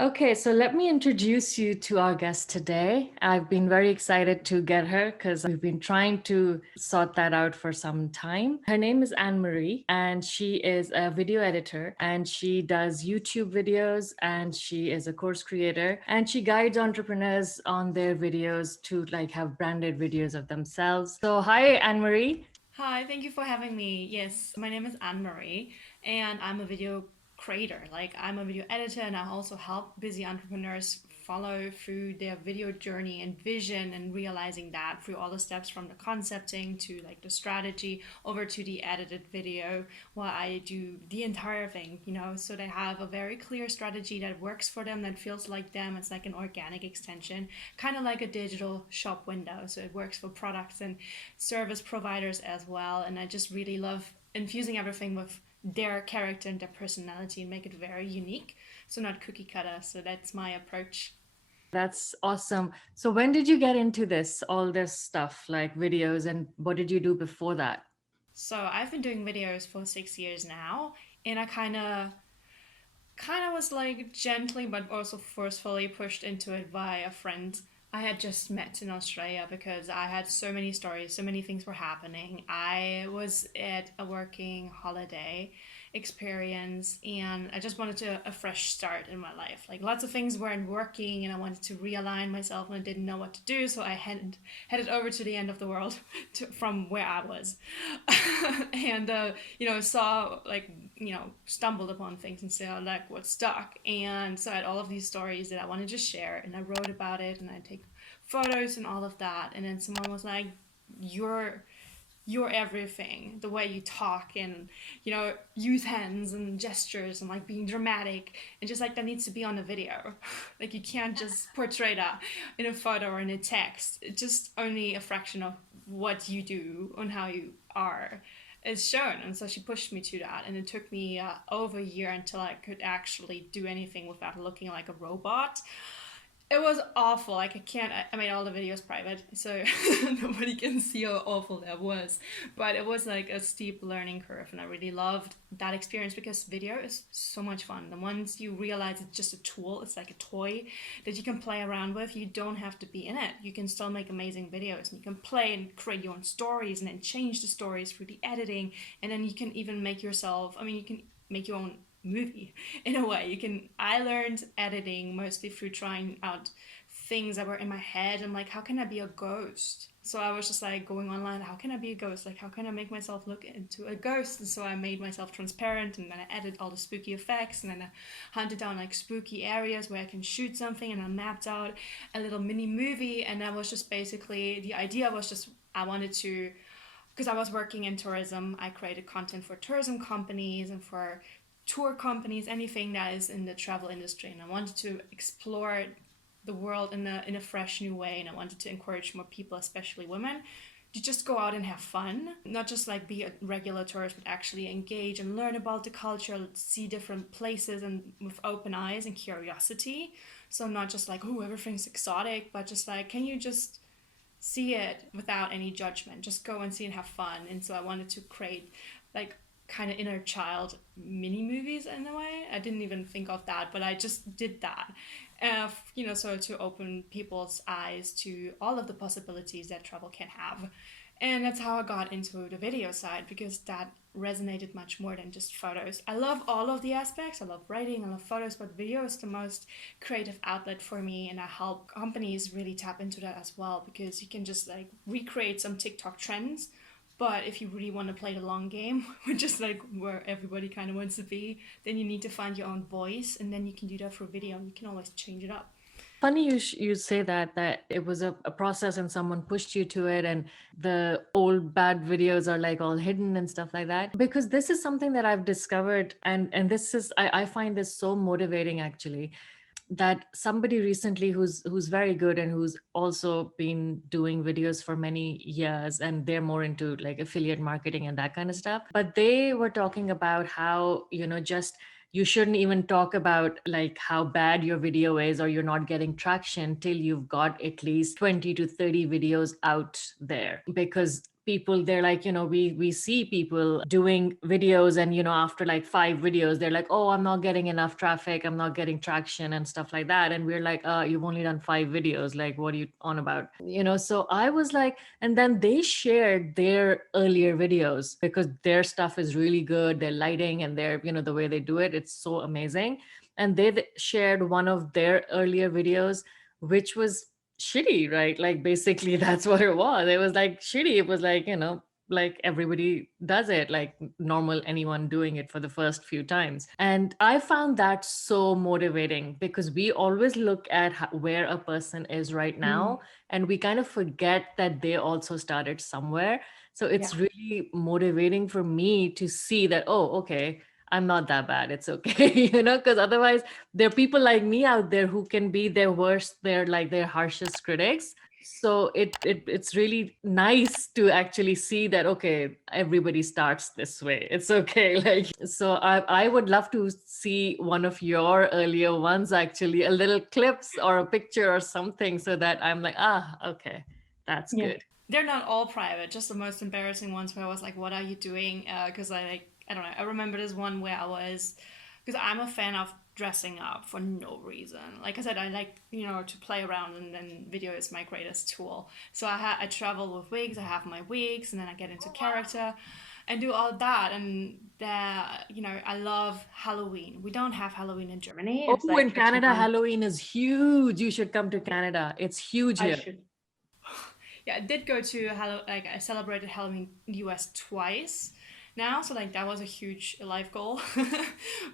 Okay, so let me introduce you to our guest today. I've been very excited to get her because we've been trying to sort that out for some time. Her name is Annemarie, and she is a video editor, and she does YouTube videos, and she is a course creator, and she guides entrepreneurs on their videos to like have branded videos of themselves. So hi, Annemarie. Hi, thank you for having me. Yes, my name is Annemarie, and I'm a video creator. Like, I'm a video editor, and I also help busy entrepreneurs follow through their video journey and vision and realizing that through all the steps from the concepting to like the strategy over to the edited video, while I do the entire thing, so they have a very clear strategy that works for them, that feels like them. It's like an organic extension, kind of like a digital shop window. So it works for products and service providers as well. And I just really love infusing everything with their character and their personality and make it very unique. So not cookie cutter. So that's my approach. That's awesome. So when did you get into this, all this stuff like videos, and what did you do before that? So I've been doing videos for 6 years now, and I kind of was like gently but also forcefully pushed into it by a friend I had just met in Australia because I had so many stories, so many things were happening. I was at a working holiday experience and I just wanted a fresh start in my life. Like lots of things weren't working and I wanted to realign myself and I didn't know what to do. So I headed over to the end of the world from where I was. And, saw like, stumbled upon things and saw like what stuck. And so I had all of these stories that I wanted to share and I wrote about it and I take photos and all of that. And then someone was like, you're everything, the way you talk and use hands and gestures and like being dramatic and just like that needs to be on the video. Like you can't just portray that in a photo or in a text. It's just only a fraction of what you do and how you are is shown. And so she pushed me to that and it took me over a year until I could actually do anything without looking like a robot. It was awful. Like I can't. I made all the videos private, so nobody can see how awful that was. But it was like a steep learning curve, and I really loved that experience because video is so much fun. And once you realize it's just a tool, it's like a toy that you can play around with. You don't have to be in it. You can still make amazing videos, and you can play and create your own stories, and then change the stories through the editing, and then you can even make yourself. I mean, you can make your own movie in a way. I learned editing mostly through trying out things that were in my head and like how can I be a ghost. So I was just like going online, how can I be a ghost, like how can I make myself look into a ghost. And so I made myself transparent and then I added all the spooky effects and then I hunted down like spooky areas where I can shoot something and I mapped out a little mini movie. And that was just basically the idea was just I wanted to, because I was working in tourism, I created content for tourism companies and for tour companies, anything that is in the travel industry. And I wanted to explore the world in a fresh new way. And I wanted to encourage more people, especially women, to just go out and have fun, not just like be a regular tourist, but actually engage and learn about the culture, see different places and with open eyes and curiosity. So not just like, oh, everything's exotic, but just like, can you just see it without any judgment? Just go and see and have fun. And so I wanted to create like kind of inner child mini movies in a way. I didn't even think of that, but I just did that. So to open people's eyes to all of the possibilities that travel can have. And that's how I got into the video side because that resonated much more than just photos. I love all of the aspects. I love writing, I love photos, but video is the most creative outlet for me. And I help companies really tap into that as well because you can just like recreate some TikTok trends. But if you really want to play the long game, which is like where everybody kind of wants to be, then you need to find your own voice, and then you can do that for video, and you can always change it up. Funny you say that it was a process and someone pushed you to it, and the old bad videos are like all hidden and stuff like that. Because this is something that I've discovered, and this is I find this so motivating actually, that somebody recently who's very good and who's also been doing videos for many years, and they're more into like affiliate marketing and that kind of stuff, but they were talking about how just you shouldn't even talk about like how bad your video is or you're not getting traction till you've got at least 20 to 30 videos out there. Because people, they're like, we see people doing videos, and after like 5 videos they're like, oh, I'm not getting enough traffic, I'm not getting traction and stuff like that. And we're like, you've only done 5 videos, like what are you on about? So I was like, and then they shared their earlier videos because their stuff is really good, their lighting and their, the way they do it, it's so amazing. And they shared one of their earlier videos, which was shitty, right? Like basically that's what it was. It was like shitty. It was like, like everybody does it, like normal, anyone doing it for the first few times. And I found that so motivating because we always look at where a person is right Mm, now, and we kind of forget that they also started somewhere. So it's yeah. really motivating for me to see that, oh, okay, I'm not that bad, it's okay. Because otherwise there are people like me out there who can be their worst, their like their harshest critics. So it's really nice to actually see that, okay, everybody starts this way, it's okay. Like, so I would love to see one of your earlier ones, actually a little clips or a picture or something, so that I'm like, okay, that's Yeah. good. They're not all private, just the most embarrassing ones where I was like, what are you doing? Because I don't know, I remember this one where I was, because I'm a fan of dressing up for no reason. Like I said, I like, to play around, and then video is my greatest tool. So I travel with wigs, I have my wigs, and then I get into character and do all that. And I love Halloween. We don't have Halloween in Germany. It's Oh, in like a two Canada month. Halloween is huge, you should come to Canada, it's huge I here. should. Yeah, I did go to like I celebrated Halloween in the US twice now, so like that was a huge life goal.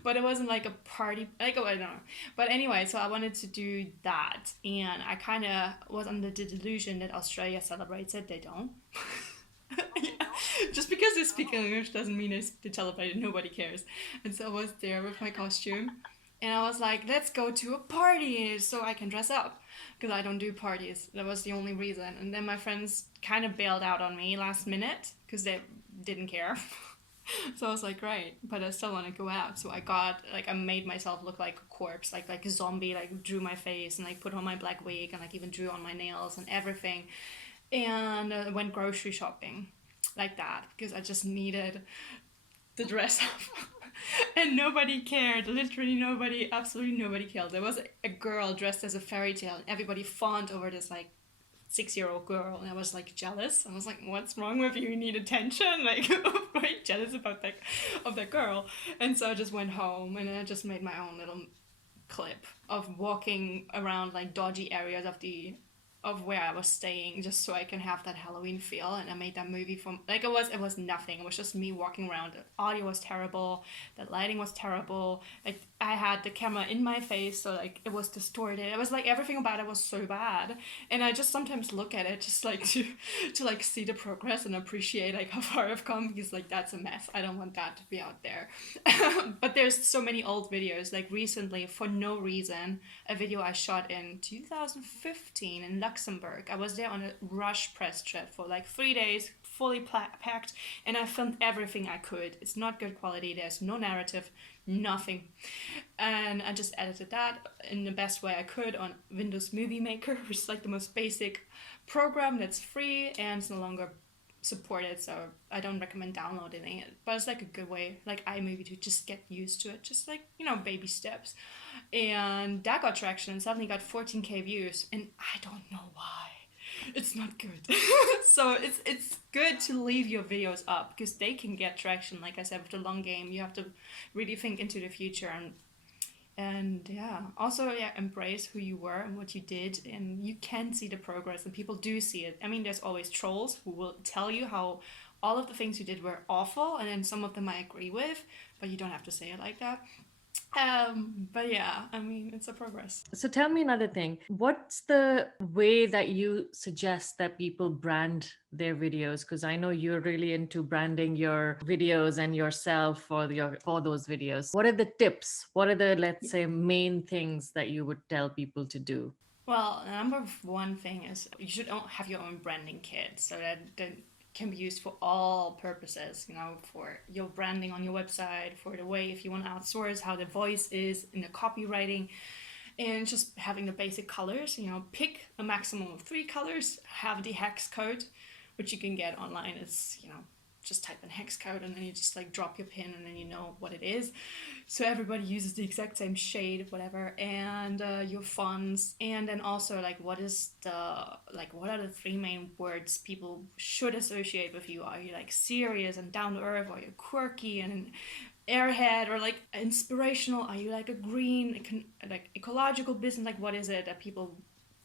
But it wasn't like a party, like, oh, I don't know. But anyway, so I wanted to do that, and I kind of was under the delusion that Australia celebrates it. They don't. Yeah. Just because they speak English doesn't mean they celebrate it. Nobody cares. And so I was there with my costume, and I was like, let's go to a party so I can dress up, because I don't do parties. That was the only reason. And then my friends kind of bailed out on me last minute because they didn't care. So I was like, right, but I still want to go out. So I made myself look like a corpse, like a zombie, like drew my face and like put on my black wig and like even drew on my nails and everything. And went grocery shopping like that because I just needed the dress up. And nobody cared. Literally nobody, absolutely nobody cared. There was a girl dressed as a fairy tale, and everybody fawned over this like 6-year-old girl, and I was like jealous. I was like, "What's wrong with you? You need attention." Like, very jealous about that girl. And so I just went home, and I just made my own little clip of walking around like dodgy areas of where I was staying, just so I can have that Halloween feel. And I made that movie from like it was nothing. It was just me walking around. The audio was terrible, the lighting was terrible. Like I had the camera in my face, so like it was distorted. It was like everything about it was so bad. And I just sometimes look at it just like to like see the progress and appreciate like how far I've come, because like that's a mess. I don't want that to be out there. But there's so many old videos. Like recently, for no reason, a video I shot in 2015 in Luxembourg. I was there on a rush press trip for like 3 days, fully packed, and I filmed everything I could. It's not good quality, there's no narrative, nothing. And I just edited that in the best way I could on Windows Movie Maker, which is like the most basic program that's free and it's no longer supported, so I don't recommend downloading it. But it's like a good way, like iMovie, to just get used to it, just like, baby steps. And that got traction and suddenly got 14K views, and I don't know why. It's not good. So it's good to leave your videos up because they can get traction. Like I said, with the long game, you have to really think into the future, and yeah, also, yeah, embrace who you were and what you did, and you can see the progress, and people do see it. I mean, there's always trolls who will tell you how all of the things you did were awful, and then some of them I agree with, but you don't have to say it like that. But yeah, I mean, it's a progress. So tell me another thing. What's the way that you suggest that people brand their videos? Because I know you're really into branding your videos and yourself for those videos. What are the tips? What are the, let's say, main things that you would tell people to do? Well, the number one thing is you should have your own branding kit, so that can be used for all purposes, for your branding on your website, for the way if you want to outsource, how the voice is in the copywriting, and just having the basic colors. Pick a maximum of 3 colors, have the hex code, which you can get online. It's, just type in hex code and then you just like drop your pin and then you know what it is. So everybody uses the exact same shade, whatever, and your fonts, and then also like what are the 3 main words people should associate with you? Are you like serious and down to earth? Are you quirky and airhead, or like inspirational? Are you like a green, like ecological business? Like what is it that people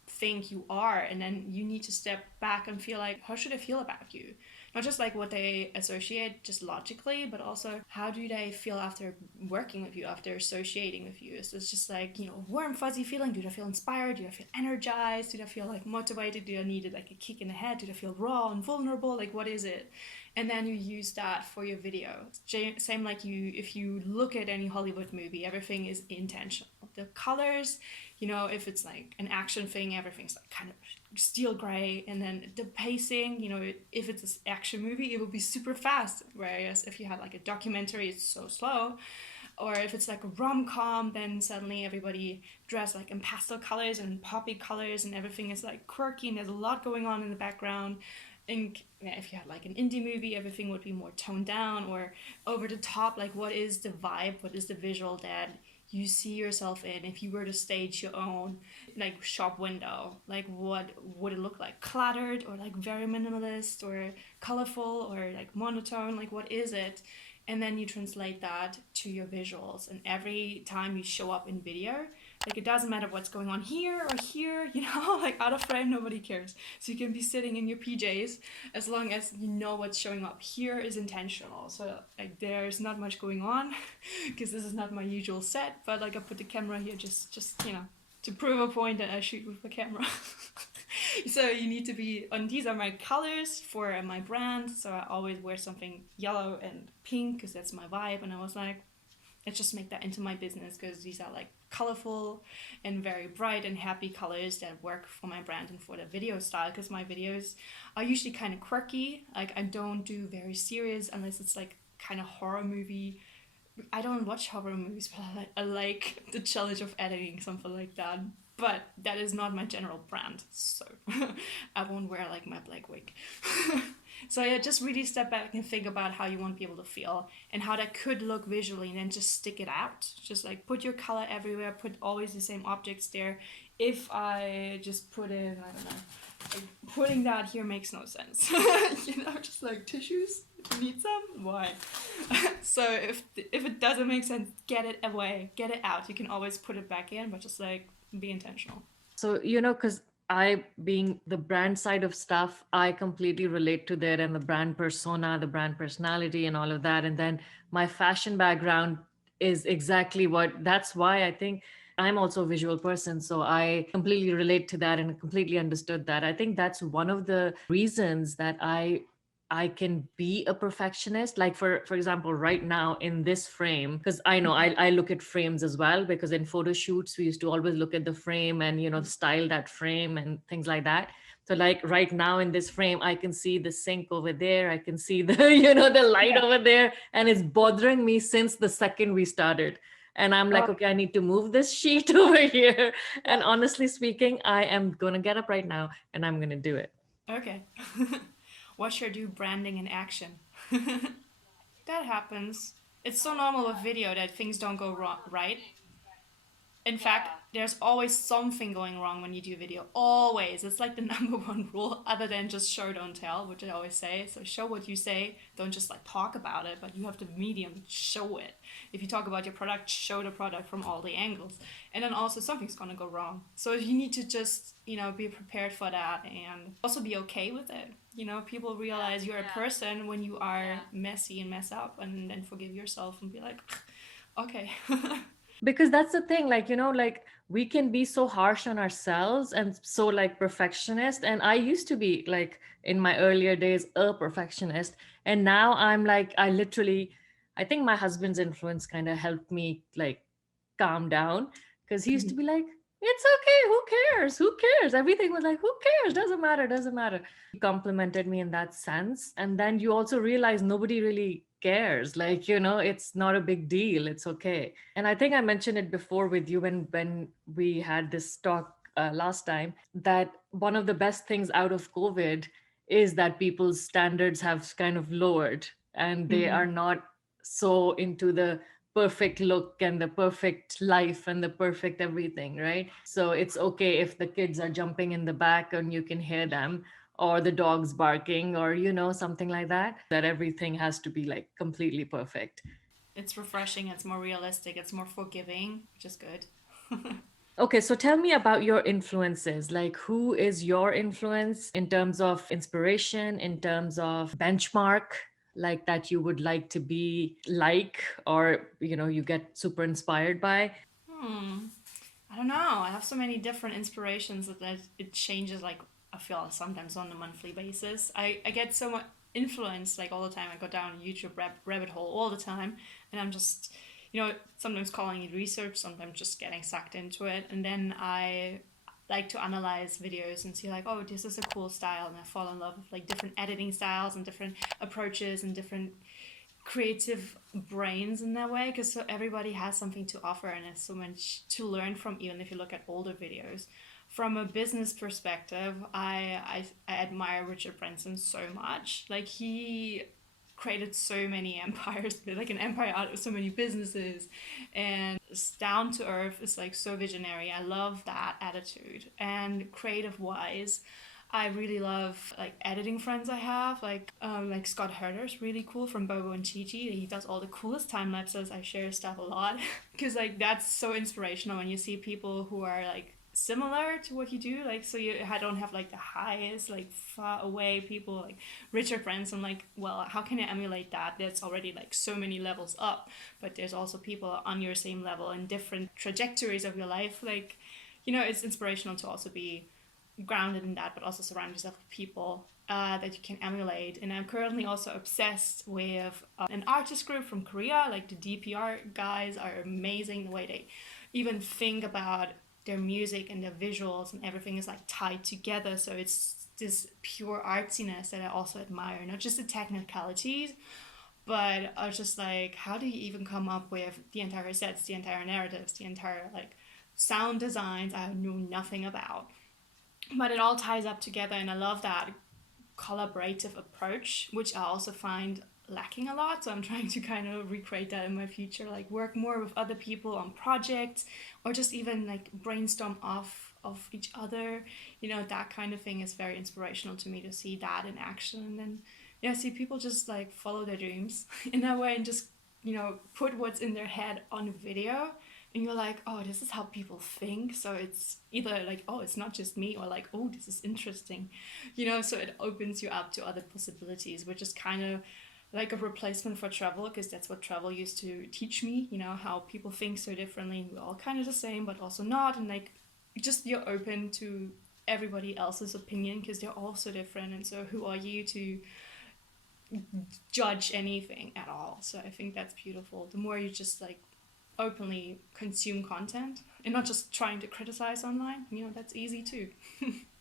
think you are? And then you need to step back and feel like, how should I feel about you? Not just like what they associate just logically, but also how do they feel after working with you, after associating with you? So it's just like, warm, fuzzy feeling. Do they feel inspired? Do they feel energized? Do they feel like motivated? Do they need like a kick in the head? Do they feel raw and vulnerable? Like what is it? And then you use that for your video. Same like if you look at any Hollywood movie, everything is intentional. The colors, if it's like an action thing, everything's like kind of steel gray, and then the pacing, if it's an action movie, it will be super fast, whereas if you have like a documentary, it's so slow. Or if it's like a rom-com, then suddenly everybody dressed like in pastel colors and poppy colors, and everything is like quirky and there's a lot going on in the background. And if you had like an indie movie, everything would be more toned down or over the top. Like what is the vibe, what is the visual that you see yourself in? If you were to stage your own like shop window, like what would it look like? Cluttered, or like very minimalist, or colorful, or like monotone? Like what is it? And then you translate that to your visuals, and every time you show up in video, like it doesn't matter what's going on here or here, like out of frame, nobody cares. So you can be sitting in your PJs, as long as you know what's showing up here is intentional. So like there's not much going on because this is not my usual set, but like I put the camera here just to prove a point that I shoot with the camera. So you need to be, and these are my colors for my brand. So I always wear something yellow and pink because that's my vibe. And I was like, let's just make that into my business, because these are like colorful and very bright and happy colors that work for my brand and for the video style, because my videos are usually kind of quirky. Like I don't do very serious unless it's like kind of horror movie. I don't watch horror movies, but I like the challenge of editing, something like that. But that is not my general brand, so I won't wear like my black wig. So yeah, just really step back and think about how you want people to feel and how that could look visually, and then just stick it out. Just like put your color everywhere, put always the same objects there. If I just put in, I don't know, like putting that here makes no sense. Just like tissues. You need some? Why? So if it doesn't make sense, get it away, get it out. You can always put it back in, but just like be intentional. So, because I, being the brand side of stuff, I completely relate to that, and the brand persona, the brand personality, and all of that. And then my fashion background is exactly that's why I think I'm also a visual person. So I completely relate to that and completely understood that. I think that's one of the reasons that I can be a perfectionist. Like for example, right now in this frame, because I know I look at frames as well, because in photo shoots we used to always look at the frame and style that frame and things like that. So like right now in this frame, I can see the sink over there. I can see the the light over there, and it's bothering me since the second we started. And I'm like, okay, I need to move this sheet over here. And honestly speaking, I am gonna get up right now and I'm gonna do it. Okay. Watch her do branding in action. That happens. It's so normal with video that things don't go wrong, right? In fact, there's always something going wrong when you do video. Always. It's like the number one rule, other than just show, don't tell, which I always say. So show what you say. Don't just like talk about it, but you have the medium, show it. If you talk about your product, show the product from all the angles. And then also something's gonna go wrong. So you need to just, be prepared for that and also be okay with it. People realize you're a person when you are messy and mess up, and then forgive yourself and be like, okay. Because that's the thing, like like we can be so harsh on ourselves and so like perfectionist, and I used to be like in my earlier days a perfectionist, and now I'm like I think my husband's influence kind of helped me like calm down, because he used to be like, It's okay. Who cares? Who cares? Everything was like, who cares? Doesn't matter. Doesn't matter. You complimented me in that sense. And then you also realize nobody really cares. Like, it's not a big deal. It's okay. And I think I mentioned it before with you when we had this talk last time, that one of the best things out of COVID is that people's standards have kind of lowered, and they are Mm-hmm. not so into the perfect look and the perfect life and the perfect everything, right? So it's okay if the kids are jumping in the back and you can hear them, or the dogs barking, or something like that, that everything has to be like completely perfect. It's refreshing, it's more realistic, it's more forgiving, which is good. Okay, so tell me about your influences. Like, who is your influence in terms of inspiration, in terms of benchmark, like that you would like to be like, or you get super inspired by? Hmm. I don't know. I have so many different inspirations that it changes. Like I feel sometimes on a monthly basis. I get so much influence like all the time. I go down a YouTube rabbit hole all the time, and I'm just sometimes calling it research, sometimes just getting sucked into it, and then I like to analyze videos and see like, oh, this is a cool style, and I fall in love with like different editing styles and different approaches and different creative brains in that way, because so everybody has something to offer and there's so much to learn from, even if you look at older videos. From a business perspective, I admire Richard Branson so much. Like he created so many empires, like an empire out of so many businesses, and it's down to earth. Is like so visionary. I love that attitude. And creative wise, I really love like editing friends I have, like Scott Herder's really cool from Bobo and Gigi. He does all the coolest time lapses. I share his stuff a lot because like that's so inspirational when you see people who are like similar to what you do. Like so I don't have like the highest like far away people like Richard Branson. Like well, how can I emulate that? There's already like so many levels up, but there's also people on your same level in different trajectories of your life. Like it's inspirational to also be grounded in that, but also surround yourself with people that you can emulate. And I'm currently also obsessed with an artist group from Korea. Like the DPR guys are amazing. The way they even think about their music and their visuals and everything is like tied together. So it's this pure artsiness that I also admire, not just the technicalities, but I was just like, how do you even come up with the entire sets, the entire narratives, the entire like sound designs I knew nothing about, but it all ties up together, and I love that collaborative approach, which I also find lacking a lot. So I'm trying to kind of recreate that in my future, like work more with other people on projects, or just even like brainstorm off of each other. That kind of thing is very inspirational to me, to see that in action. And then yeah, see people just like follow their dreams in that way, and just put what's in their head on video, and you're like, oh, this is how people think. So it's either like, oh, it's not just me, or like, oh, this is interesting, so it opens you up to other possibilities, which is kind of like a replacement for travel, because that's what travel used to teach me, how people think so differently. We're all kind of the same, but also not. And like, just you're open to everybody else's opinion because they're all so different. And so who are you to judge anything at all? So I think that's beautiful. The more you just like openly consume content and not just trying to criticize online, that's easy too.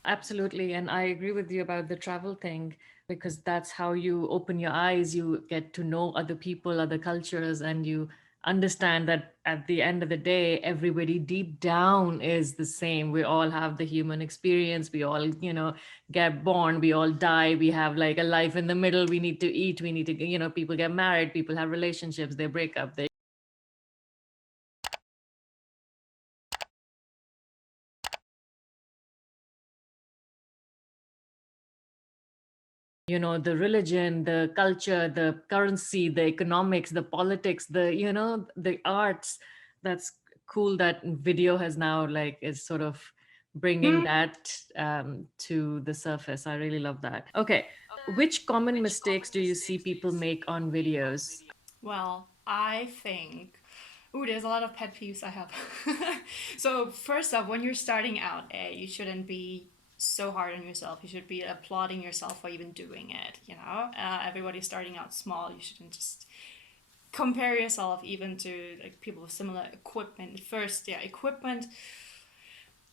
Absolutely. And I agree with you about the travel thing, because that's how you open your eyes. You get to know other people, other cultures, and you understand that at the end of the day, everybody deep down is the same. We all have the human experience. We all, get born, we all die. We have like a life in the middle. We need to eat. We need to, people get married, people have relationships, they break up, they the religion, the culture, the currency, the economics, the politics, the arts. That's cool that video has now like is sort of bringing that to the surface. I really love that. Okay, which common mistakes do you see people make on videos? Well, I think, ooh, there's a lot of pet peeves I have. So first off, when you're starting out, you shouldn't be so hard on yourself. You should be applauding yourself for even doing it. Everybody's starting out small. You shouldn't just compare yourself even to like people with similar equipment. First, yeah, equipment.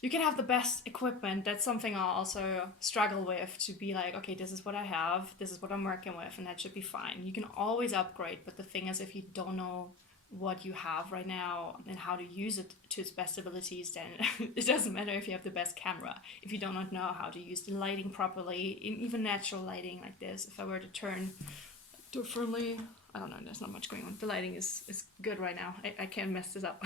you can have the best equipment. That's something I'll also struggle with, to be like, okay, this is what I have, this is what I'm working with, and that should be fine. You can always upgrade, but the thing is, if you don't know what you have right now and how to use it to its best abilities, then it doesn't matter if you have the best camera. If you do not know how to use the lighting properly, even natural lighting like this, if I were to turn differently, I don't know, there's not much going on. The lighting is good right now. I can't mess this up.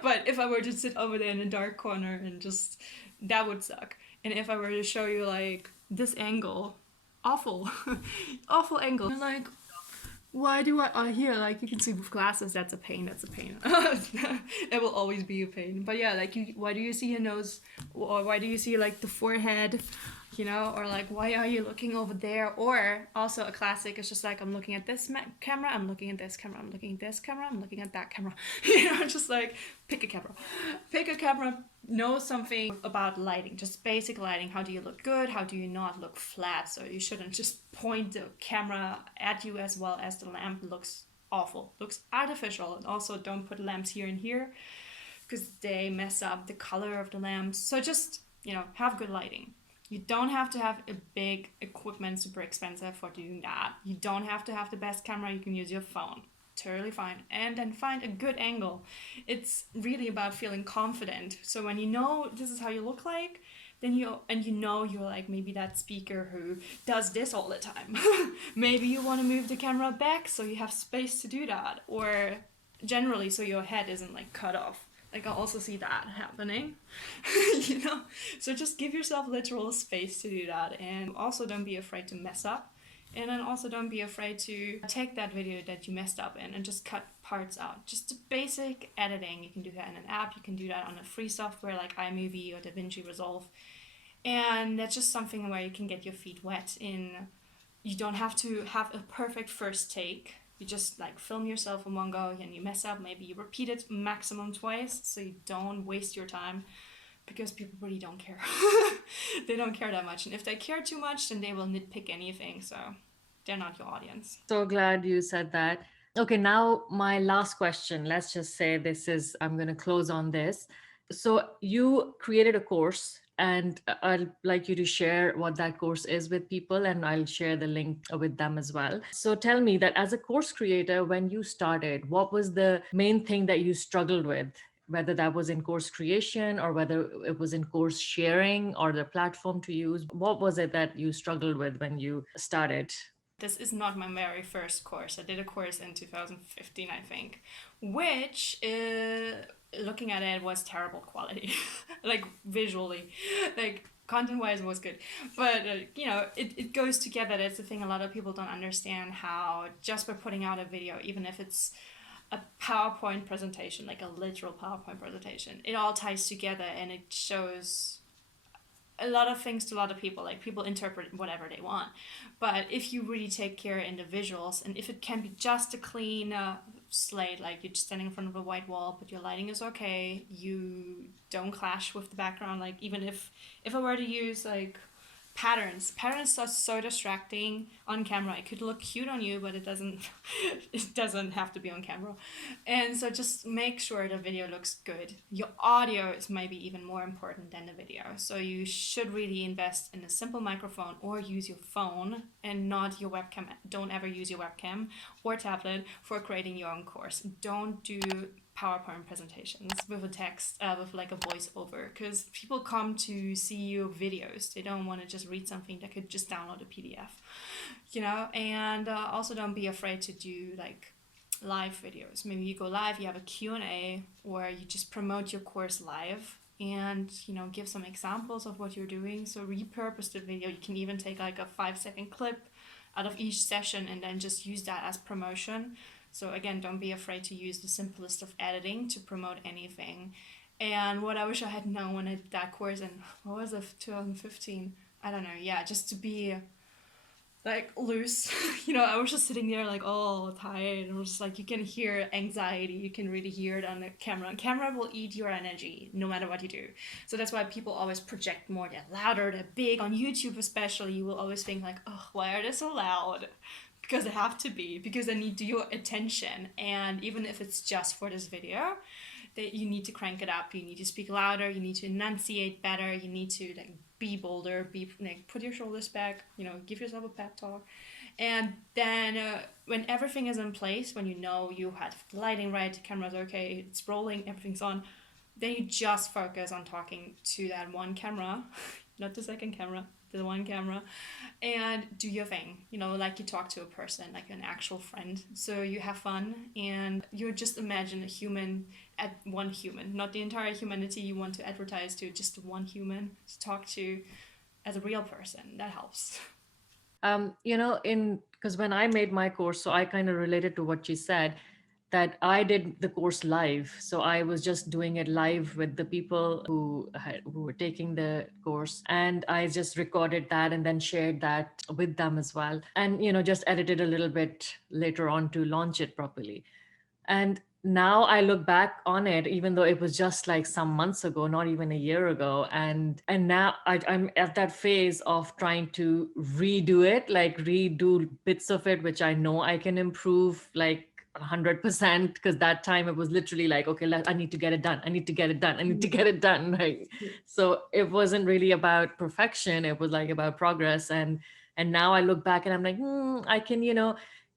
But if I were to sit over there in a dark corner and just, that would suck. And if I were to show you like this angle, awful, awful angle. You're like, why do I here, like, you can see with glasses, that's a pain, that's a pain. It will always be a pain. But yeah, like, why do you see your nose, or why do you see like the forehead, you know, or like, why are you looking over there? Or also a classic is just like, I'm looking at this camera, I'm looking at this camera, I'm looking at this camera, I'm looking at that camera. You know, just like, pick a camera, know something about lighting, just basic lighting. How do you look good? How do you not look flat? So you shouldn't just point the camera at you as well as the lamp looks awful, looks artificial. And also don't put lamps here and here because they mess up the color of the lamps. So just, you know, have good lighting. You don't have to have a big equipment, super expensive for doing that. You don't have to have the best camera. You can use your phone. Totally fine. And then find a good angle. It's really about feeling confident. So when you know this is how you look like, then you're like maybe that speaker who does this all the time. Maybe you want to move the camera back so you have space to do that, or generally so your head isn't like cut off. Like, I also see that happening. You know, so just give yourself literal space to do that. And also don't be afraid to mess up. And then also don't be afraid to take that video that you messed up in and just cut parts out. Just the basic editing. You can do that in an app. You can do that on a free software like iMovie or DaVinci Resolve. And that's just something where you can get your feet wet in. You don't have to have a perfect first take. You just like film yourself in one go, and you mess up. Maybe you repeat it maximum twice so you don't waste your time. Because people really don't care. They don't care that much. And if they care too much, then they will nitpick anything. So they're not your audience. So glad you said that. Okay, now my last question. Let's just say I'm going to close on this. So you created a course, and I'd like you to share what that course is with people, and I'll share the link with them as well. So tell me that as a course creator, when you started, what was the main thing that you struggled with? Whether that was in course creation or whether it was in course sharing or the platform to use. What was it that you struggled with when you started? This is not my very first course. I did a course in 2015, I think, which, looking at it, was terrible quality. Like, visually. Like, content-wise was good. But, you know, it goes together. That's the thing. A lot of people don't understand how just by putting out a video, even if it's a PowerPoint presentation, like a literal PowerPoint presentation, it all ties together and it shows a lot of things to a lot of people. Like, people interpret whatever they want, but if you really take care in the visuals, and if it can be just a clean slate, like you're just standing in front of a white wall but your lighting is okay, you don't clash with the background. Like, even if I were to use like patterns are so distracting on camera. It could look cute on you, but it doesn't have to be on camera. And so just make sure the video looks good. Your audio is maybe even more important than the video. So you should really invest in a simple microphone or use your phone and not your webcam. Don't ever use your webcam or tablet for creating your own course. Don't do PowerPoint presentations with a text, with like a voiceover, because people come to see your videos. They don't want to just read something. They could just download a PDF, you know. And also don't be afraid to do like live videos. Maybe you go live, you have a Q&A, or you just promote your course live and, you know, give some examples of what you're doing. So repurpose the video. You can even take like a 5-second clip out of each session and then just use that as promotion. So again, don't be afraid to use the simplest of editing to promote anything. And what I wish I had known when I did that course in, what was it, 2015? I don't know, yeah, just to be like loose. You know, I was just sitting there like all tired, and I was just like, you can hear anxiety, you can really hear it on the camera. And camera will eat your energy no matter what you do. So that's why people always project more. They're louder, they're big. On YouTube especially, you will always think like, oh, why are they so loud? Because they have to be, because they need your attention. And even if it's just for this video, that you need to crank it up. You need to speak louder. You need to enunciate better. You need to like be bolder. Be like put your shoulders back. Give yourself a pep talk. And then when everything is in place, when you know you had the lighting right, the camera's okay, it's rolling, everything's on, then you just focus on talking to that one camera, not the second camera, the one camera, and do your thing, like you talk to a person, like an actual friend. So you have fun and you just imagine a human, at one human, not the entire humanity you want to advertise to, just one human to talk to as a real person. That helps. In because when I made my course, so I kind of related to what you said, that I did the course live. So I was just doing it live with the people who were taking the course, and I just recorded that and then shared that with them as well, and just edited a little bit later on to launch it properly. And now I look back on it, even though it was just like some months ago, not even a year ago. And now I'm at that phase of trying to redo it, like redo bits of it, which I know I can improve like 100%, because that time it was literally like, okay, I need to get it done. I need to get it done. I need to get it done. Right. So it wasn't really about perfection. It was like about progress. And now I look back and I'm like, I can,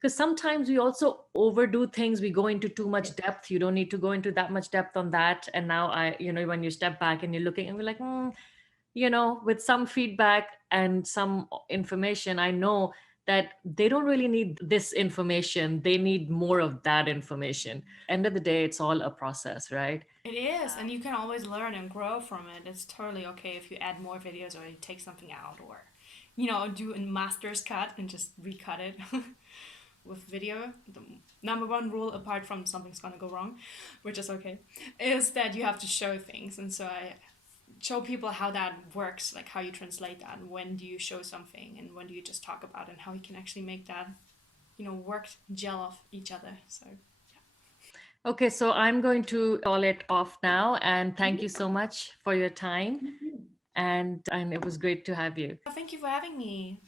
because sometimes we also overdo things. We go into too much depth. You don't need to go into that much depth on that. And now when you step back and you're looking and we're like, with some feedback and some information, I know that they don't really need this information. They need more of that information. End of the day, it's all a process, right? It is, and you can always learn and grow from it. It's totally okay if you add more videos or you take something out or, do a master's cut and just recut it. With video, the number one rule, apart from something's gonna go wrong, which is okay, is that you have to show things. And so I show people how that works, like how you translate that, and when do you show something and when do you just talk about it, and how you can actually make that, work, gel off each other. So Okay, so I'm going to call it off now. And thank you so much for your time. And it was great to have you. thank you for having me.